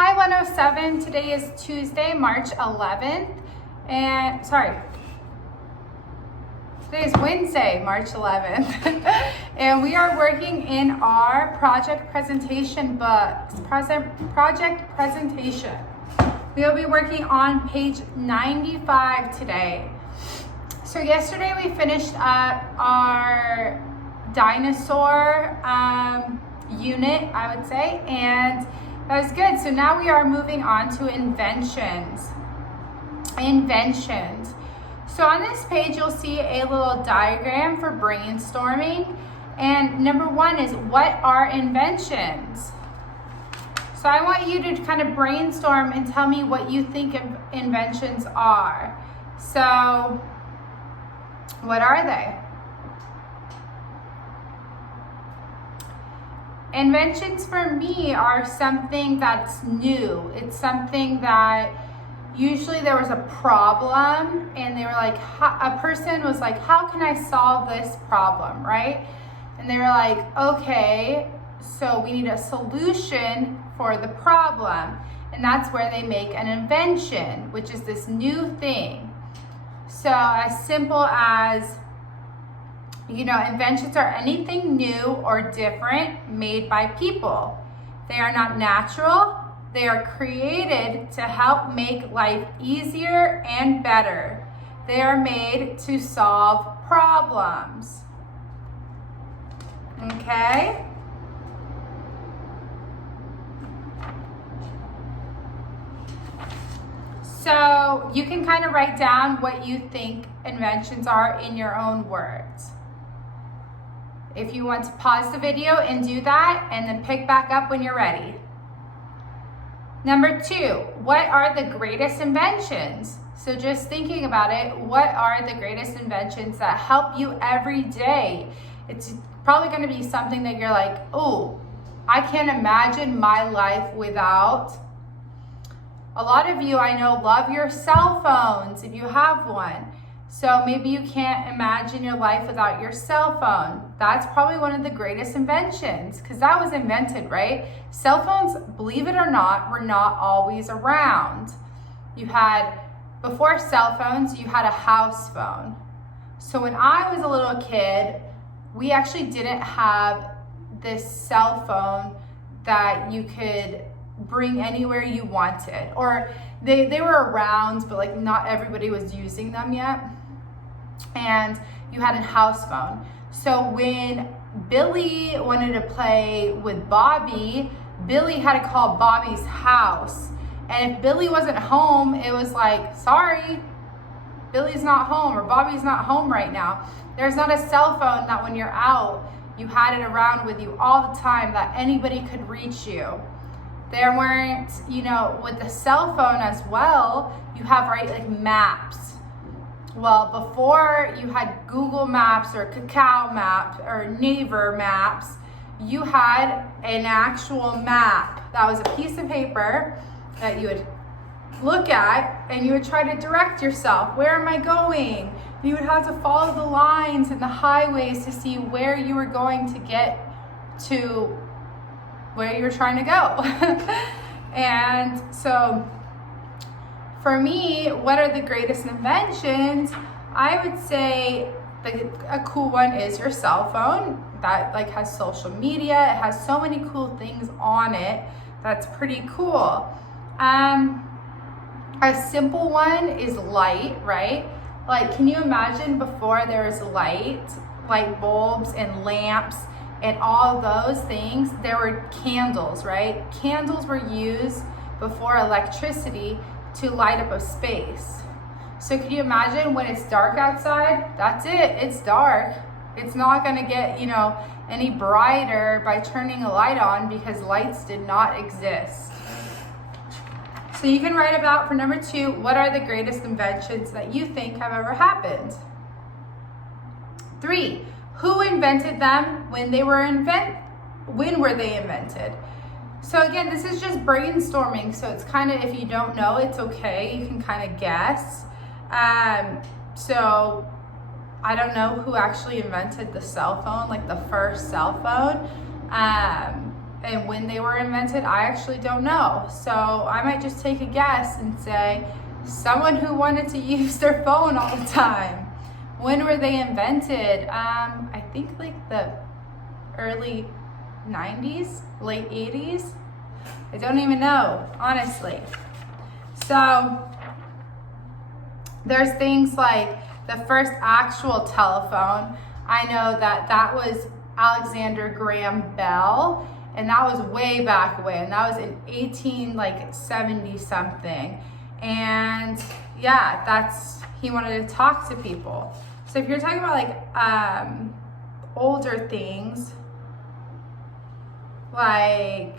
Hi 107, today is Tuesday, March 11th, and today is Wednesday, March 11th, and we are working in our project presentation books, project presentation. We'll be working on page 95 today. So yesterday we finished up our dinosaur unit, I would say, and that was good. So now we are moving on to inventions. So on this page, you'll see a little diagram for brainstorming. And number one is, what are inventions? So I want you to kind of brainstorm and tell me what you think of inventions are. So what are they? Inventions for me are something that's new. It's something that usually there was a problem and they were like, a person was like, how can I solve this problem, right? And they were like, okay, so we need a solution for the problem. And that's where they make an invention, which is this new thing. So as simple as, inventions are anything new or different made by people. They are not natural. They are created to help make life easier and better. They are made to solve problems. Okay? So you can kind of write down what you think inventions are in your own words. If you want to pause the video and do that, and then pick back up when you're ready. Number two, what are the greatest inventions? So just thinking about it, what are the greatest inventions that help you every day? It's probably going to be something that you're like, oh, I can't imagine my life without. A lot of you I know love your cell phones if you have one. So maybe you can't imagine your life without your cell phone. That's probably one of the greatest inventions because that was invented, right? Cell phones, believe it or not, were not always around. Before cell phones, you had a house phone. So when I was a little kid, we actually didn't have this cell phone that you could bring anywhere you wanted. Or they were around, but like not everybody was using them yet. And you had a house phone. So when Billy wanted to play with Bobby, Billy had to call Bobby's house. And if Billy wasn't home, it was like, sorry, Billy's not home or Bobby's not home right now. There's not a cell phone that when you're out, you had it around with you all the time that anybody could reach you. There weren't, with the cell phone as well, you have, like maps. Well, before you had Google Maps or Kakao Maps or Naver Maps, you had an actual map. That was a piece of paper that you would look at and you would try to direct yourself. Where am I going? You would have to follow the lines and the highways to see where you were going to get to where you're trying to go. And so for me, what are the greatest inventions? I would say a cool one is your cell phone that has social media. It has so many cool things on it. That's pretty cool. A simple one is light, right? Like, can you imagine before there was light bulbs and lamps and all those things, there were candles, right? Candles were used before electricity to light up a space. So could you imagine when it's dark outside? That's it, it's dark. It's not gonna get, any brighter by turning a light on because lights did not exist. So you can write about, for number two, what are the greatest inventions that you think have ever happened? 3, who invented them? When were they invented? So again, this is just brainstorming. So it's kind of, if you don't know, it's okay. You can kind of guess. So I don't know who actually invented the cell phone, like the first cell phone. and when they were invented, I actually don't know. So I might just take a guess and say someone who wanted to use their phone all the time. When were they invented? I think like the early 90s, late 80s. I don't even know, honestly. So there's things like the first actual telephone. I know that was Alexander Graham Bell, and that was way back when. That was in 1870 something. And yeah, he wanted to talk to people. So if you're talking about like older things, like,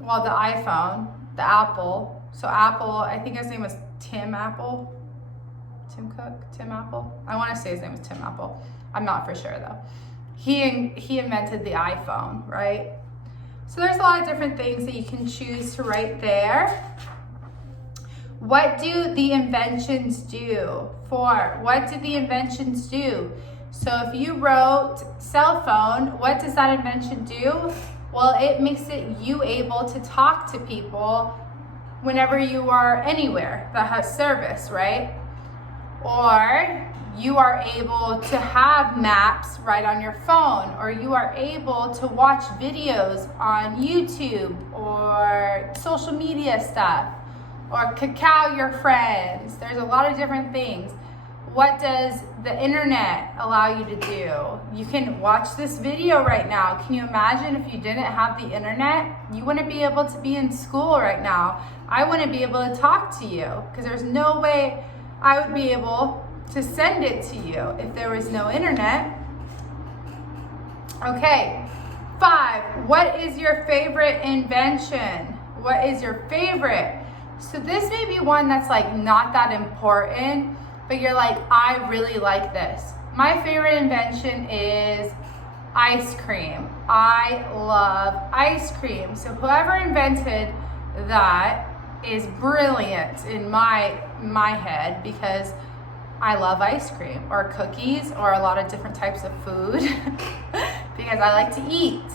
well, the iPhone, the Apple. So Apple, I think his name was Tim Apple. Tim Cook? Tim Apple? I want to say his name was Tim Apple. I'm not for sure though. He invented the iPhone, right? So there's a lot of different things that you can choose to write there. What do the inventions do? What did the inventions do? So if you wrote cell phone, what does that invention do? Well, it makes you able to talk to people whenever you are anywhere that has service, right? Or you are able to have maps right on your phone, or you are able to watch videos on YouTube or social media stuff, or Kakao your friends. There's a lot of different things. What does the internet allow you to do? You can watch this video right now. Can you imagine if you didn't have the internet? You wouldn't be able to be in school right now. I wouldn't be able to talk to you because there's no way I would be able to send it to you if there was no internet. Okay, 5, what is your favorite invention? What is your favorite? So this may be one that's like not that important, but you're like, I really like this. My favorite invention is ice cream. I love ice cream. So whoever invented that is brilliant in my head, because I love ice cream or cookies or a lot of different types of food because I like to eat.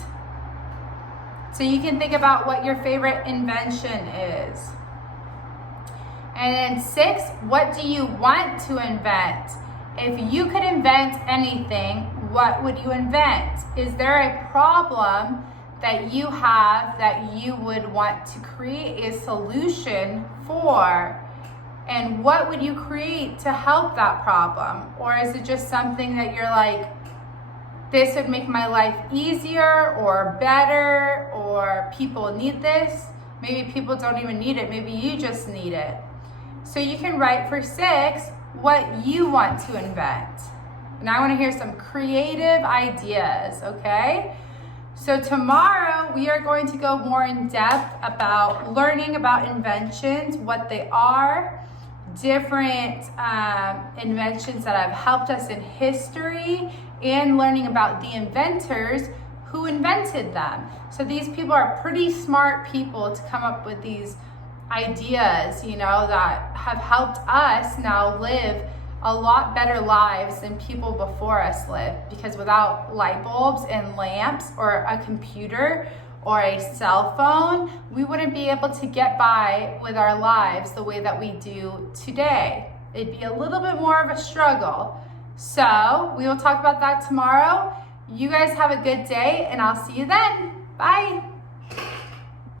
So you can think about what your favorite invention is. And then 6, what do you want to invent? If you could invent anything, what would you invent? Is there a problem that you have that you would want to create a solution for? And what would you create to help that problem? Or is it just something that you're like, this would make my life easier or better, or people need this? Maybe people don't even need it. Maybe you just need it. So you can write for 6 what you want to invent. And I want to hear some creative ideas, okay? So tomorrow we are going to go more in depth about learning about inventions, what they are, different inventions that have helped us in history, and learning about the inventors who invented them. So these people are pretty smart people to come up with these ideas, that have helped us now live a lot better lives than people before us lived. Because without light bulbs and lamps or a computer or a cell phone, we wouldn't be able to get by with our lives the way that we do today. It'd be a little bit more of a struggle. So we will talk about that tomorrow. You guys have a good day, and I'll see you then. Bye.